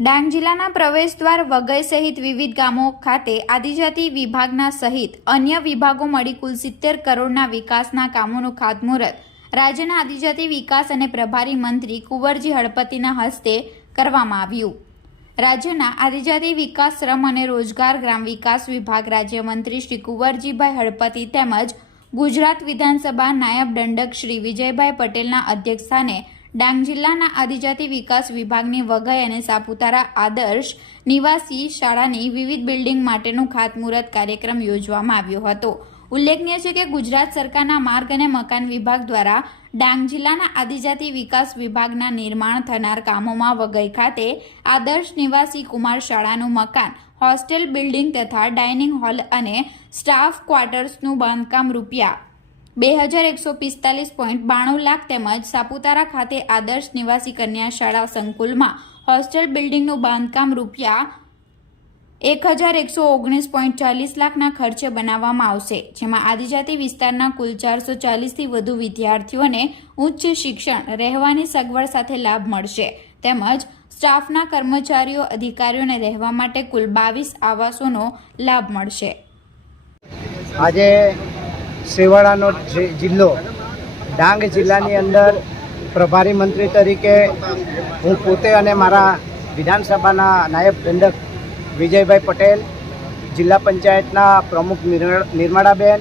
ડાંગ જિલ્લાના પ્રવેશદ્વાર વગઈ સહિત વિવિધ ગામો ખાતે આદિજાતિ વિભાગના સહિત અન્ય વિભાગો મળી કુલ સિત્તેર કરોડના વિકાસના કામોનું ખાતમુહૂર્ત. રાજ્યના આદિજાતિ વિકાસ અને પ્રભારી મંત્રી કુંવરજી હળપતિના હસ્તે કરવામાં આવ્યું. રાજ્યના આદિજાતિ વિકાસ, શ્રમ અને રોજગાર ગ્રામ વિકાસ વિભાગ રાજ્યમંત્રી શ્રી કુંવરજીભાઈ હળપતિ તેમજ ગુજરાત વિધાનસભા નાયબ દંડક શ્રી વિજયભાઈ પટેલના અધ્યક્ષસ્થાને ડાંગ જિલ્લાના આદિજાતિ વિકાસ વિભાગની વઘઈ અને સાપુતારા આદર્શ નિવાસી શાળાની વિવિધ બિલ્ડિંગ માટેનું ખાતમુહૂર્ત કાર્યક્રમ યોજવામાં આવ્યો હતો. ઉલ્લેખનીય છે કે ગુજરાત સરકારના માર્ગ અને મકાન વિભાગ દ્વારા ડાંગ જિલ્લાના આદિજાતિ વિકાસ વિભાગના નિર્માણ થનાર કામોમાં વઘઈ ખાતે આદર્શ નિવાસી કુમાર શાળાનું મકાન, હોસ્ટેલ બિલ્ડિંગ તથા ડાઇનિંગ હોલ અને સ્ટાફ ક્વાર્ટર્સનું બાંધકામ રૂપિયા બે હજાર એકસો પિસ્તાલીસ પોઈન્ટ બાણું લાખ તેમજ સાપુતારા ખાતે આદર્શ નિવાસી કન્યા શાળા સંકુલમાં હોસ્ટેલ બિલ્ડિંગનું બાંધકામ રૂપિયા એક હજાર એકસો ઓગણીસ પોઈન્ટ ચાલીસ લાખના ખર્ચે બનાવવામાં આવશે, જેમાં આદિજાતિ વિસ્તારના કુલ ચારસો ચાલીસથી વધુ વિદ્યાર્થીઓને ઉચ્ચ શિક્ષણ, રહેવાની સગવડ સાથે લાભ મળશે, તેમજ સ્ટાફના કર્મચારીઓ, અધિકારીઓને રહેવા માટે કુલ બાવીસ આવાસોનો લાભ મળશે. આજે જે- જિલ્લો, ડાંગ જિલ્લાની અંદર પ્રભારી મંત્રી તરીકે હું પોતે અને મારા વિધાનસભાના નાયબ દંડક વિજયભાઈ પટેલ, જિલ્લા પંચાયતના પ્રમુખ નિર્મળ- નિર્મળાબેન,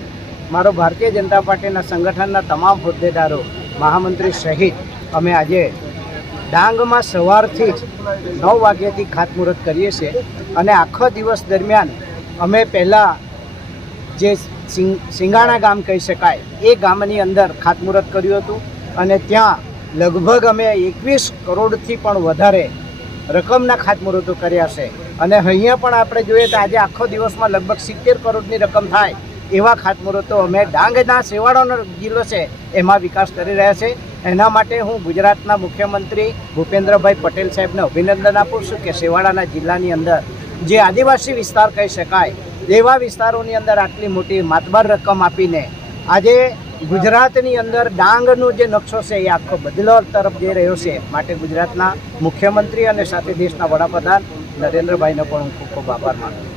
મારો ભારતીય જનતા પાર્ટીના સંગઠનના તમામ હોદ્દેદારો, મહામંત્રી સહિત અમે આજે ડાંગમાં સવારથી જ નવ વાગ્યાથી ખાતમુહૂર્ત કરીએ છીએ અને આખો દિવસ દરમિયાન અમે પહેલાં જે સિંગ, સિંગાણા ગામ કહી શકાય, એ ગામની અંદર ખાતમુહૂર્ત કર્યું હતું અને ત્યાં લગભગ અમે એકવીસ કરોડથી પણ વધારે રકમના ખાતમુહૂર્તો કર્યા છે. અને અહીંયા પણ આપણે જોઈએ તો આજે આખો દિવસમાં લગભગ સિત્તેર કરોડની રકમ થાય એવા ખાતમુહૂર્તો અમે ડાંગના સેવાડોનો જિલ્લો છે, એમાં વિકાસ કરી રહ્યા છે. એના માટે હું ગુજરાતના મુખ્યમંત્રી ભૂપેન્દ્રભાઈ પટેલ સાહેબને અભિનંદન આપું છું કે સેવાડાના જિલ્લાની અંદર જે આદિવાસી વિસ્તાર કહી શકાય એવા વિસ્તારોની અંદર આટલી મોટી માતબાર રકમ આપીને આજે ગુજરાતની અંદર ડાંગનો જે નકશો છે એ આખો બદલાવ તરફ જઈ રહ્યો છે. માટે ગુજરાતના મુખ્યમંત્રી અને સાથે દેશના વડાપ્રધાન નરેન્દ્રભાઈનો પણ હું ખૂબ ખૂબ આભાર માનું